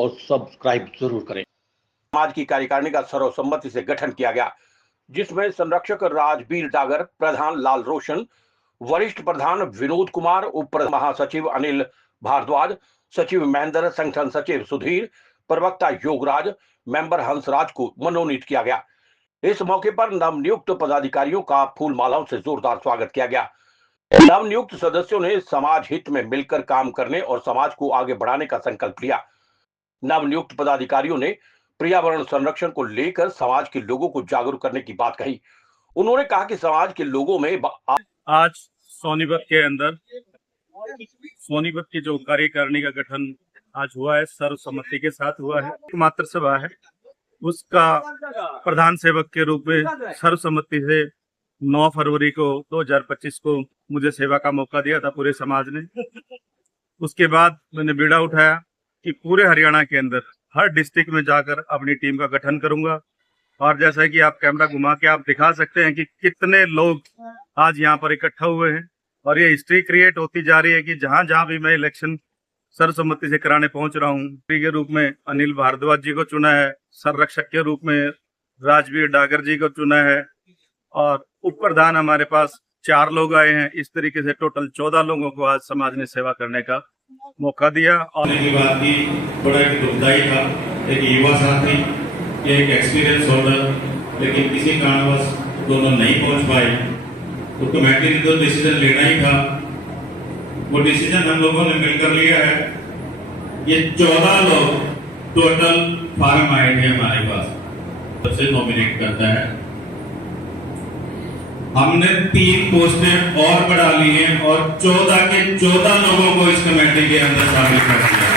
और सब्सक्राइब जरूर करें। समाज की कार्यकारिणी का सर्वसम्मति से गठन किया गया, जिसमें संरक्षक राजबीर डागर, प्रधान लाल रोशन, वरिष्ठ प्रधान विनोद कुमार, उप महासचिव अनिल भारद्वाज, सचिव महेंद्र, संगठन सचिव सुधीर, प्रवक्ता योगराज, मेंबर हंसराज को मनोनीत किया गया। इस मौके पर नवनियुक्त पदाधिकारियों का फूल मालाओं से जोरदार स्वागत किया गया। नवनियुक्त सदस्यों ने समाज हित में मिलकर काम करने और समाज को आगे बढ़ाने का संकल्प लिया। नवनियुक्त पदाधिकारियों ने पर्यावरण संरक्षण को लेकर समाज के लोगों को जागरूक करने की बात कही। उन्होंने कहा कि समाज के लोगों में आज सोनीपत के अंदर सोनीपत की जो कार्यकारिणी का गठन आज हुआ है, सर्वसम्मति के साथ हुआ है। एकमात्र सभा है, उसका प्रधान सेवक के रूप में सर्वसम्मति से 9 फरवरी को 2025 को मुझे सेवा का मौका दिया था पूरे समाज ने। उसके बाद मैंने बीड़ा उठाया कि पूरे हरियाणा के अंदर हर डिस्ट्रिक्ट में जाकर अपनी टीम का गठन करूंगा। और जैसा कि आप कैमरा घुमा के आप दिखा सकते हैं कि कितने लोग आज यहाँ पर इकट्ठा हुए हैं, और ये हिस्ट्री क्रिएट होती जा रही है कि जहाँ जहाँ भी मैं इलेक्शन सर्वसम्मति से कराने पहुंच रहा हूँ। के रूप में अनिल भारद्वाज जी को चुना है, संरक्षक के रूप में राजबीर डागर जी को चुना है, और उप प्रधान हमारे पास 4 लोग आए हैं। इस तरीके से टोटल 14 लोगों को आज समाज ने सेवा करने का मौका दिया। और की बात की बड़ा दुखदायी था, एक युवा साथी, एक एक्सपीरियंस होल्डर, लेकिन किसी कारणवश दोनों नहीं पहुंच पाए। तो कमेटी ने तो डिसीजन लेना ही था, वो डिसीजन हम लोगों ने मिलकर लिया है। ये 14 लोग टोटल फार्म आए थे हमारे पास, सबसे नॉमिनेट करता है। हमने 3 पोस्टें और बढ़ा ली हैं और 14 के 14 लोगों को इस कमेटी के अंदर शामिल कर दिया।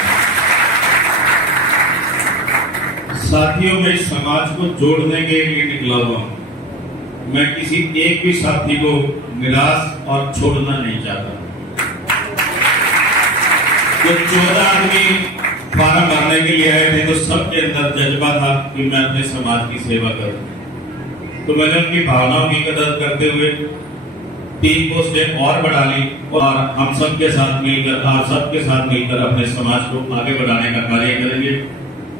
साथियों में समाज को जोड़ने के लिए निकला हुआ, मैं किसी एक भी साथी को निराश और छोड़ना नहीं चाहता। जो 14 आदमी फार्म भरने के लिए आए थे, तो सबके अंदर जज्बा था कि मैं अपने समाज की सेवा करूं। तो मैंने उनकी भावनाओं की कदर करते हुए 3 पोस्टें और बढ़ा ली, और हम सबके साथ मिलकर, आप सबके साथ मिलकर अपने समाज को आगे बढ़ाने का कार्य करेंगे।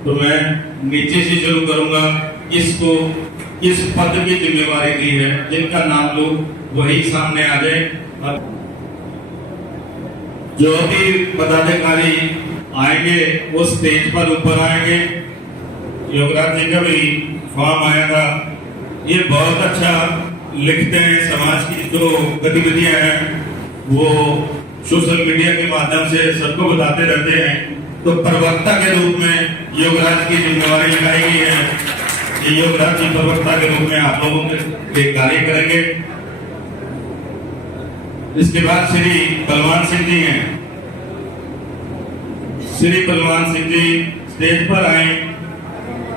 तो मैं नीचे से शुरू करूंगा। इसको इस पद की जिम्मेवारी दी है, जिनका नाम लो वही सामने आ जाए। जो भी पदाधिकारी आएंगे वो स्टेज पर ऊपर आएंगे। योगराज जी का भी फॉर्म आया था, ये बहुत अच्छा लिखते हैं। समाज की जो गतिविधियां हैं वो सोशल मीडिया के माध्यम से सबको बताते रहते हैं। तो प्रवक्ता के रूप में योगराज की जिम्मेवारी लगाई गई है। ये योगराज जी प्रवक्ता के रूप में आप लोगों के कार्य करेंगे। इसके बाद श्री बलवान सिंह जी हैं। श्री बलवान सिंह जी स्टेज पर आए।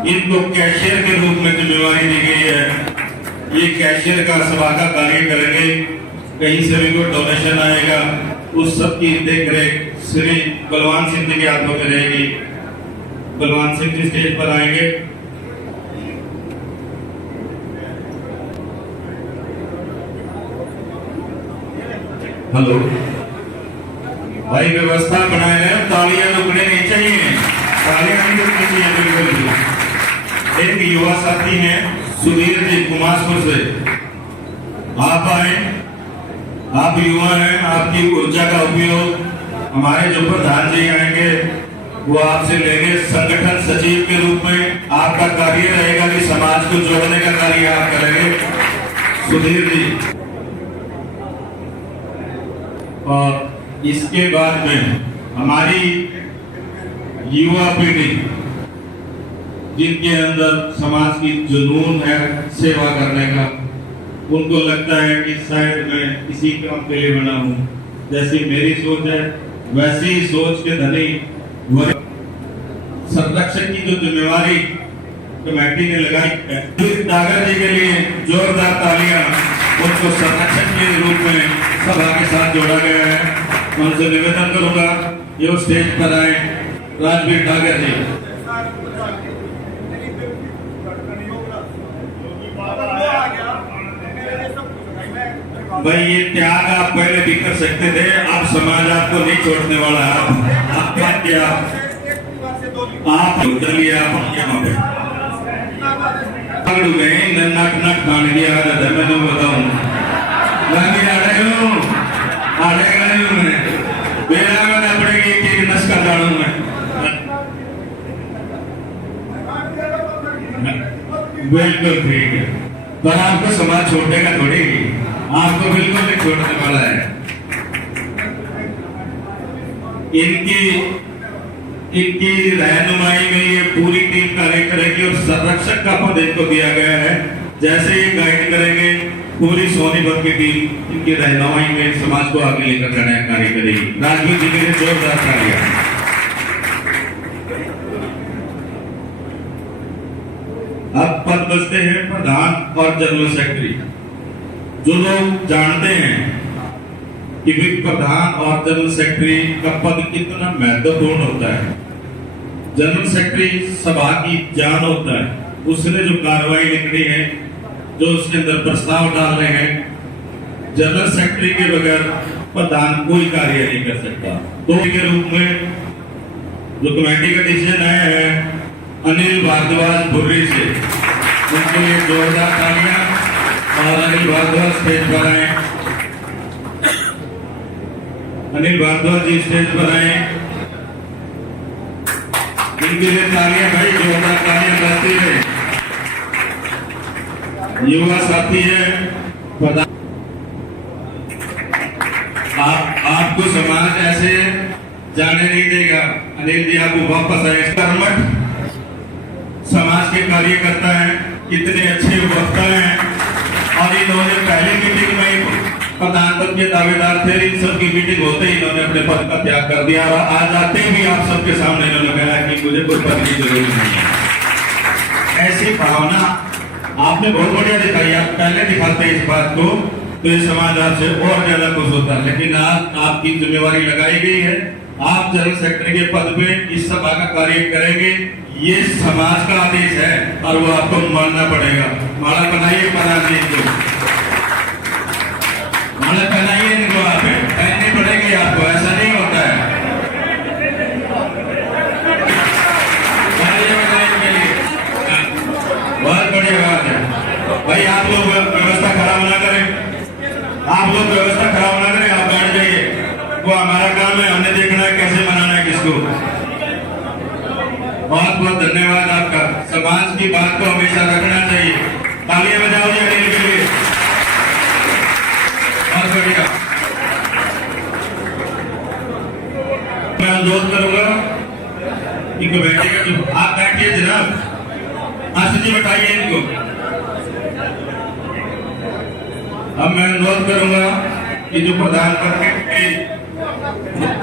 इनको कैशियर के रूप में जिम्मेवारी दी गई है। ये कैशियर का सभा का कार्य करेंगे। कहीं से भी कोई डोनेशन आएगा, उस सब की देखरेख श्री बलवान सिंह जी के हाथों में रहेगी। बलवान सिंह जी स्टेज पर आएंगे। हेलो भाई, व्यवस्था बनाए रहे, तालियां रुकने नहीं चाहिए, तालियां नहीं रुकनी चाहिए बिल्कुल भी। एक युवा साथी हैं सुधीर जी कुमारपुर से, आप आए। आप युवा हैं, आपकी ऊर्जा का उपयोग हमारे जो प्रधान जी आएंगे वो आपसे लेंगे। संगठन सचिव के रूप में आपका कार्य रहेगा कि समाज को जोड़ने का कार्य आप करेंगे, सुधीर जी। और इसके बाद में हमारी युवा पीढ़ी, जिनके अंदर समाज की जुनून है सेवा करने का, उनको लगता है कि शायद मैं इसी काम के लिए बना हूँ। जैसी मेरी सोच है वैसी ही सोच के धनी संरक्षण की जो जिम्मेवारी कमेटी ने लगाई है, डागर जी के लिए जोरदार तालियां। उनको संरक्षण के रूप में सभा के साथ जोड़ा गया है। मैं उनसे निवेदन करूंगा ये स्टेज पर आए। राजबीर डागर जी, भाई ये त्याग आप पहले भी कर सकते थे, आप समाज आपको नहीं छोड़ने वाला। आप क्या आप उधर लिया आप यहाँ पे पकड़ गए नट नट खाने की आदत है मैं तो बताऊं मैं भी आ रहा हूँ मैं मेरा मैं अपने एक नस का डालू मैं बिल्कुल ठीक है पर आपको समाज छोड़ेगा थोड़ी आपको बिल्कुल नहीं छोड़ने वाला है। इनकी रहनुमाई में ये पूरी टीम कार्य करेगी और संरक्षक का पद इनको दिया गया है। जैसे ये गाइड करेंगे पूरी सोनीपत की टीम इनकी रहनुमाई में समाज को आगे लेकर जाने का कार्य करेगी। राजवीर जी के लिए जोरदार तालियां। अब पद बचते हैं प्रधान और जनरल सेक्रेटरी। जो लोग जानते हैं कि प्रधान और जनरल सेक्रेटरी का पद कितना महत्वपूर्ण होता है, जनरल सेक्रेटरी सभा की जान होता है। उसने जो कार्रवाई लिखनी है, जो उसके अंदर प्रस्ताव डालने हैं, जनरल सेक्रेटरी के बगैर प्रधान कोई कार्य नहीं कर सकता। तो के रूप में जो कमेटी का डिसीजन आया है अनिल भारद्वाज बुर्री से, उनके लिए जोरदार तालियां। और अनिल भारद्वाज स्टेज पर आए, अनिल भारद्वाज जी स्टेज पर आए, इनके लिए तालियां भाई, जोरदार तालियां बजती है। युवा साथी है, आपको समाज ऐसे जाने नहीं देगा। अनिल जी आपको वापस आए। कर्मठ समाज के कार्य करता है, कितने अच्छे वक्ता हैं। और इन्होंने पहले मीटिंग में प्रधान पद के दावेदार थे, इन सब की मीटिंग होते ही इन्होंने अपने पद का त्याग कर दिया और आज आते भी आप सबके सामने इन्होंने कहा कि मुझे कोई पद की जरूरत नहीं है। ऐसी भावना आपने बहुत बढ़िया दिखाई। आप पहले दिखाते इस बात को तो ये समाज आपसे और ज्यादा खुश होता, लेकिन आज आपकी जिम्मेवारी लगाई गई है। आप जनरल सेक्रेटरी के पद पे इस सभा का कार्य करेंगे, ये समाज का आदेश है और वो आपको मानना पड़ेगा। माला पहनाइए प्रधान जी को, माला पहनाइए इनको, आप पहननी पड़ेगी आपको, ऐसा नहीं होता है। बहुत बढ़िया बात है भाई। आप लोग व्यवस्था खराब ना करें, आप लोग व्यवस्था खराब ना करें, आप बैठ जाइए। वो हमारा काम है, हमने देखना है कैसे मनाना है किसको। बहुत बहुत धन्यवाद आपका। समाज की बात को हमेशा रखना चाहिए। तालियां बजाओ जी अनिल के लिए, बहुत बढ़िया। मैं अनुरोध करूंगा इनको बैठेगा, जो आप बैठिए जनाब, आशीष जी बैठाइए इनको। अब मैं अनुरोध करूंगा कि जो प्रधान पद के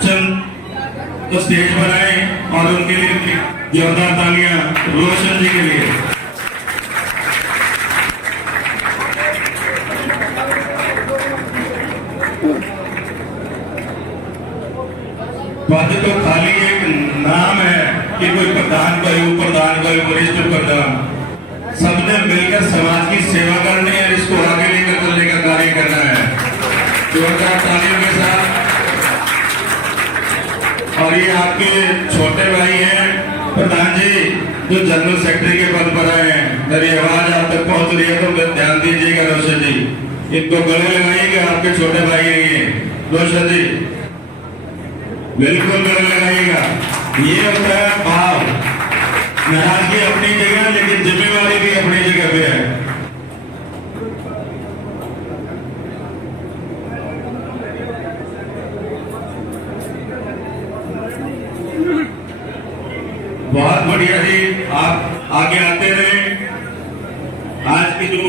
चंद तो स्टेज पर आए और उनके लिए जोरदार तालियां रोशन जी के लिए। पद तो खाली एक नाम है कि कोई प्रधान, कोई उप प्रधान, कोई वरिष्ठ प्रधान, सबने मिलकर समाज की सेवा करनी है, इसको आगे लेकर चलने का कार्य करना है। जोरदार तालियों के साथ। और ये आपके छोटे भाई हैं प्रधान जी, जो जनरल सेक्रेटरी के पद पर आए हैं। मेरी आवाज आप तक पहुंच रही है तो ध्यान दीजिएगा रोशन जी, इनको गले लगाइएगा। आपके छोटे भाई हैं ये रोशन जी, बिल्कुल गले लगाइएगा। ये होता है भाव। नाराजगी अपनी जगह, लेकिन जिम्मेवारी भी अपनी जगह पे है। बहुत बढ़िया जी, आप आगे आते रहे। आज की जो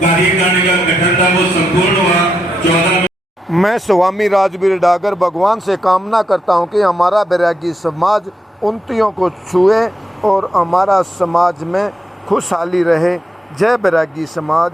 कार्यकारिणी का गठन था वो संपूर्ण हुआ 14 मैं स्वामी राजवीर डागर भगवान से कामना करता हूं कि हमारा बैरागी समाज उन्नतियों को छुए और हमारा समाज में खुशहाली रहे। जय बैरागी समाज।